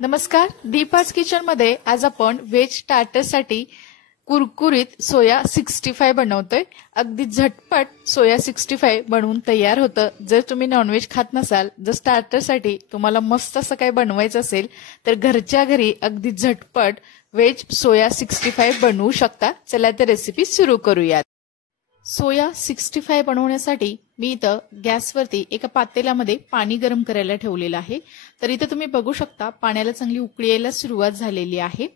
नमस्कार, दीपाज किचन मध्ये आज आपण व्हेज स्टार्टर साठी कुरकुरीत सोया 65 बनवतोय। अगदी झटपट सोया 65 बनवून तयार होतं। जर तुम्ही नॉनव्हेज खात नसाल, जर स्टार्टर साठी तुम्हाला मस्त असं काय बनवायचं असेल तर घरच्या घरी अगदी झटपट व्हेज सोया 65 बनवू शकता। चला तर रेसिपी सुरू करूयात। सोया 65 बनवण्यासाठी मी इथं गॅसवरती एका पातेल्यामध्ये पाणी गरम करायला ठेवलेलं आहे। तर इथं तुम्ही बघू शकता पाण्याला चांगली उकळी यायला सुरुवात झालेली आहे।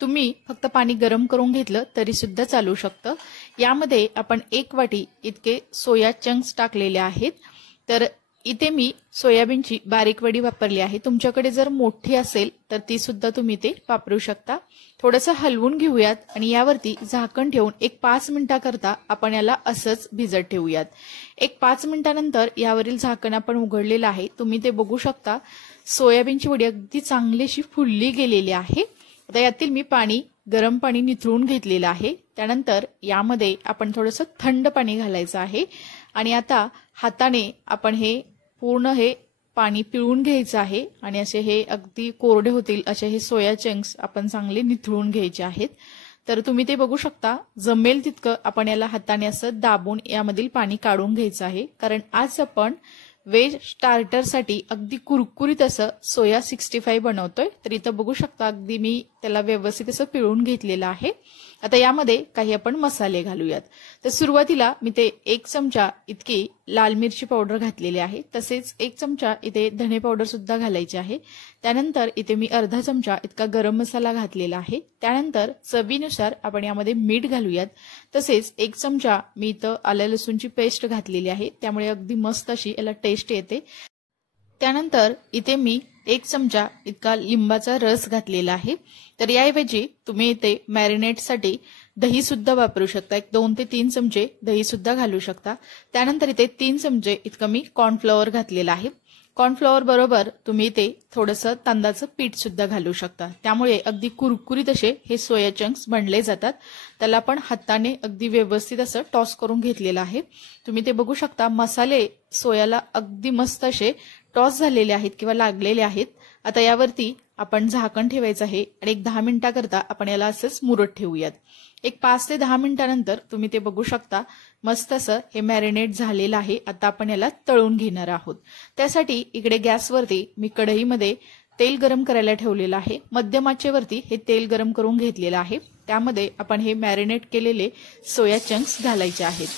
तुम्ही फक्त पाणी गरम करून घेतलं तरी सुद्धा चालू शकतं। यामध्ये आपण 1 वाटी इतके सोया चंक्स टाकलेले आहेत। तर इथे मी सोयाबीनची बारीक वडी वापरली आहे। तुमच्याकडे जर मोठी असेल तर ती सुद्धा तुम्ही ते वापरू शकता। थोडंसं हलवून घेऊयात आणि यावरती झाकण ठेवून एक 5 मिनिटाकरता आपण याला असंच भिजत ठेवूयात। एक 5 मिनिटानंतर यावरील झाकण आपण उघडलेलं आहे। तुम्ही ते बघू शकता सोयाबीनची वडी अगदी चांगलीशी फुलली गेलेली आहे। आता यातील मी गरम पाणी निथळून घेतलेलं आहे। त्यानंतर यामध्ये आपण थोडंसं थंड पाणी घालायचं आहे आणि आता हाताने आपण हे पूर्ण हे पाणी पिळून घ्यायचं आहे आणि असे हे अगदी कोरडे होतील असे हे सोया चंक्स आपण चांगले निथळून घ्यायचे आहेत। तर तुम्ही ते बघू शकता जमेल तितकं आपण याला हाताने असं दाबून यामधील पाणी काढून घ्यायचं आहे। कारण आज आपण व्हेज स्टार्टर साठी अगदी कुरकुरीत असं सोया 65 बनवतोय। तर इथं बघू शकता अगदी मी त्याला व्यवस्थित असं पिळून घेतलेलं आहे। आता यामध्ये काही आपण मसाले घालूयात। तर सुरुवातीला मी ते 1 चमचा इतकी लाल मिरची पावडर घातलेली आहे। तसेच 1 चमचा इथे धने पावडर सुद्धा घालायची आहे। त्यानंतर इथे मी अर्धा चमचा इतका गरम मसाला घातलेला आहे। त्यानंतर चवीनुसार आपण यामध्ये मीठ घालूयात। तसेच 1 चमचा मी इथं आलं लसूणची पेस्ट घातलेली आहे, त्यामुळे अगदी मस्त अशी याला टेस्ट येते। त्यानंतर इथे मी 1 चमचा इतका लिंबाचा रस घातलेला आहे। तर याऐवजी तुम्ही इथे मॅरिनेटसाठी दही सुद्धा वापरू शकता। 1 2 ते 3 चमचे दही सुद्धा घालू शकता। त्यानंतर इथे 3 चमचे इतकं मी कॉर्नफ्लॉवर घातलेलं आहे। कॉर्नफ्लॉवर बरोबर तुम्ही इथे थोडंसं तांदळाचं पीठ सुद्धा घालू शकता। त्यामुळे अगदी कुरकुरीत असे हे सोया चंक्स बनले जातात। त्याला आपण हाताने अगदी व्यवस्थित असं टॉस करून घेतलेलं आहे। तुम्ही ते बघू शकता मसाले सोयाला अगदी मस्त असे टॉस झालेले आहेत किंवा लागलेले आहेत। आता यावरती आपण झाकण ठेवायचं आहे आणि एक 10 मिनिटाकरता आपण याला असंच मुरत ठेवूयात। एक 5 ते 10 मिनिटानंतर तुम्ही ते बघू शकता मस्त असं हे मॅरिनेट झालेलं आहे। आता आपण याला तळून घेणार आहोत। त्यासाठी इकडे गॅसवरती मी कढईमध्ये तेल गरम करायला ठेवलेलं आहे। मध्यम आचेवरती हे तेल गरम करून घेतलेलं आहे। त्यामध्ये आपण हे मॅरिनेट केलेले सोया चंक्स घालायचे आहेत।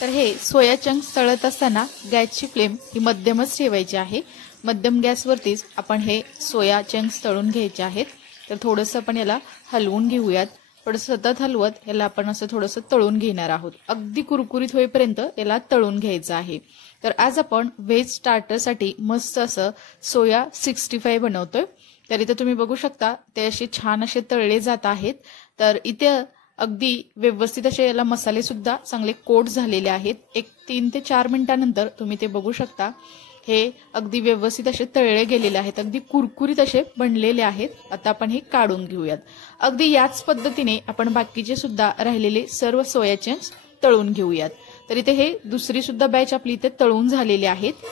तर हे सोया चंक्स तळत असताना गॅसची फ्लेम ही मध्यमच ठेवायची आहे। मध्यम गॅसवरतीच आपण हे सोया चंक्स तळून घ्यायचे आहेत। तर थोडंसं आपण याला हलवून घेऊयात। थोडंसं सतत हलवत याला आपण असं थोडंसं तळून घेणार आहोत। अगदी कुरकुरीत होईपर्यंत याला तळून घ्यायचं आहे। तर आज आपण व्हेज स्टार्टर साठी मस्त असं सोया 65 बनवतोय। तर इथे तुम्ही बघू शकता ते असे छान असे तळले जात आहेत। तर इथे अगदी व्यवस्थित असे याला मसाले सुद्धा चांगले कोट झालेले आहेत। एक 3 ते 4 मिनिटानंतर तुम्ही ते बघू शकता हे अगदी व्यवस्थित असे तळले गेलेले आहेत, अगदी कुरकुरीत असे बनलेले आहेत। आता आपण हे काढून घेऊयात। अगदी याच पद्धतीने आपण बाकीचे सुद्धा राहिलेले सर्व सोया चंक्स तळून घेऊयात। तर इथे हे दुसरी सुद्धा बॅच आपली इथे तळून झालेली आहेत।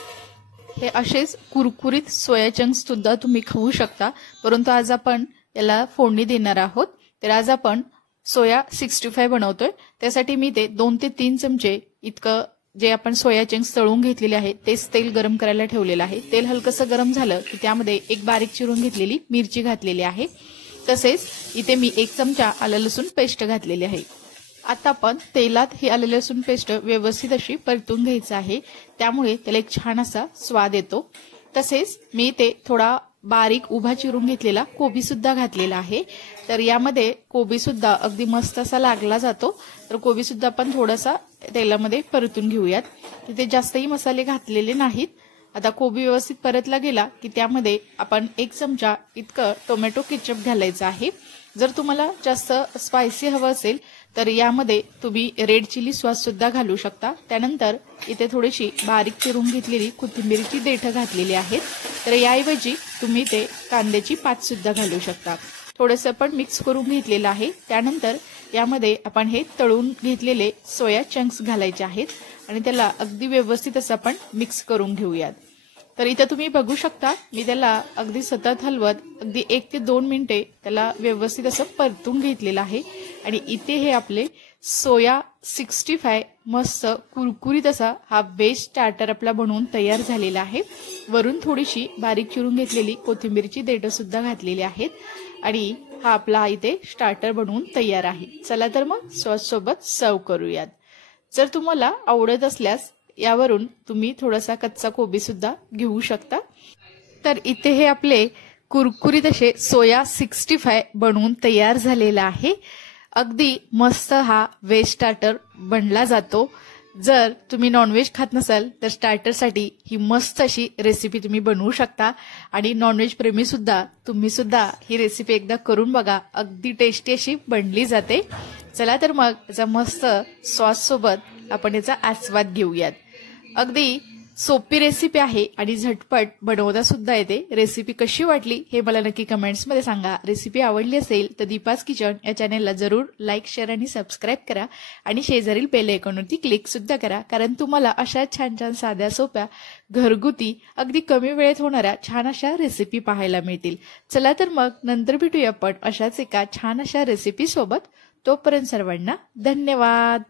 हे असेच कुरकुरीत सोया चंक्स सुद्धा तुम्ही खाऊ शकता, परंतु आज आपण याला फोडणी देणार आहोत। तर आज आपण सोया 65 बनवतोय। त्यासाठी मी ते 2 ते 3 चमचे इतकं जे आपण सोया चंक्स तळून घेतलेले आहे तेच तेल गरम करायला ठेवलेलं आहे। तेल हलकसं गरम झालं की त्यामध्ये एक बारीक चिरून घेतलेली मिरची घातलेली आहे। तसेच इथे मी 1 चमचा आलं लसूण पेस्ट घातलेली आहे। आता आपण तेलात ही आलं लसूण पेस्ट व्यवस्थित अशी परतून घ्यायचं आहे, त्यामुळे त्याला एक छान असा स्वाद येतो। तसेच मी इथे थोडा बारीक उभा चिरून घेतलेला कोबी सुद्धा घातलेला आहे। तर यामध्ये कोबी सुद्धा अगदी मस्त असा लागला जातो। तर कोबी सुद्धा आपण थोडासा तेलामध्ये परतून घेऊयात। तिथे जास्तही मसाले घातलेले नाहीत। आता कोबी व्यवस्थित परतला गेला की त्यामध्ये आपण 1 चमचा इतकं टोमॅटो केचप घालायचं आहे। जर तुम्हाला जास्त स्पायसी हवं असेल तर यामध्ये तुम्ही रेड चिली सॉस सुद्धा घालू शकता। त्यानंतर इथे थोडीशी बारीक चिरून घेतलेली कोथिंबीरची देठं घातलेली आहेत। तर याऐवजी तुम्ही ते कांद्याची पात सुद्धा घालू शकता। थोडंसं आपण मिक्स करून घेतलेलं आहे। त्यानंतर यामध्ये आपण हे तळून घेतलेले सोया चंक्स घालायचे आहेत आणि त्याला अगदी व्यवस्थित असं आपण मिक्स करून घेऊयात। तर इथे तुम्ही बघू शकता मी त्याला अगदी सतत हलवत अगदी 1 ते 2 मिनिटे त्याला व्यवस्थित असं परतून घेतलेलं आहे। आणि इथे हे आपले सोया 65 मस्त कुरकुरीत असा हा व्हेज स्टार्टर आपला बनवून तयार झालेला आहे। वरून थोडीशी बारीक चिरून घेतलेली कोथिंबीरची देठं सुद्धा घातलेली आहेत आणि हा आपला इथे स्टार्टर बनवून तयार आहे। चला तर मग सॉस सोबत सर्व करूयात। जर तुम्हाला आवडत असल्यास यावरून तुम्ही थोडासा कच्चा कोबी सुद्धा घेऊ शकता। तर इथे हे आपले कुरकुरीत असे सोया 65 बनवून तयार झालेला आहे। अगदी मस्त हा व्हेज स्टार्टर बनला जातो। जर तुम्ही नॉनव्हेज खात नसाल तर स्टार्टरसाठी ही मस्त अशी रेसिपी तुम्ही बनवू शकता आणि नॉनव्हेज प्रेमी सुद्धा तुम्ही सुद्धा ही रेसिपी एकदा करून बघा, अगदी टेस्टी अशी बनली जाते। चला तर मग याचा मस्त सॉस सोबत आपण याचा आस्वाद घेऊयात। अगदी सोपी रेसिपी आहे आणि झटपट बनवता सुद्धा येते। रेसिपी कशी वाटली हे मला नक्की कमेंट्स मध्ये सांगा। रेसिपी आवडली असेल तर दीपाज किचन या चॅनेलला जरूर लाईक, शेअर आणि सबस्क्राईब करा आणि शेजारील बेल आयकॉनवरती क्लिक सुद्धा करा, कारण तुम्हाला अशा छान छान साध्या सोप्या घरगुती अगदी कमी वेळेत होणाऱ्या छान अशा रेसिपी पाहायला मिळतील। चला तर मग नंतर भेटूया आपण अशाच एका छान अशा रेसिपी सोबत। तोपर्यंत सर्वांना धन्यवाद।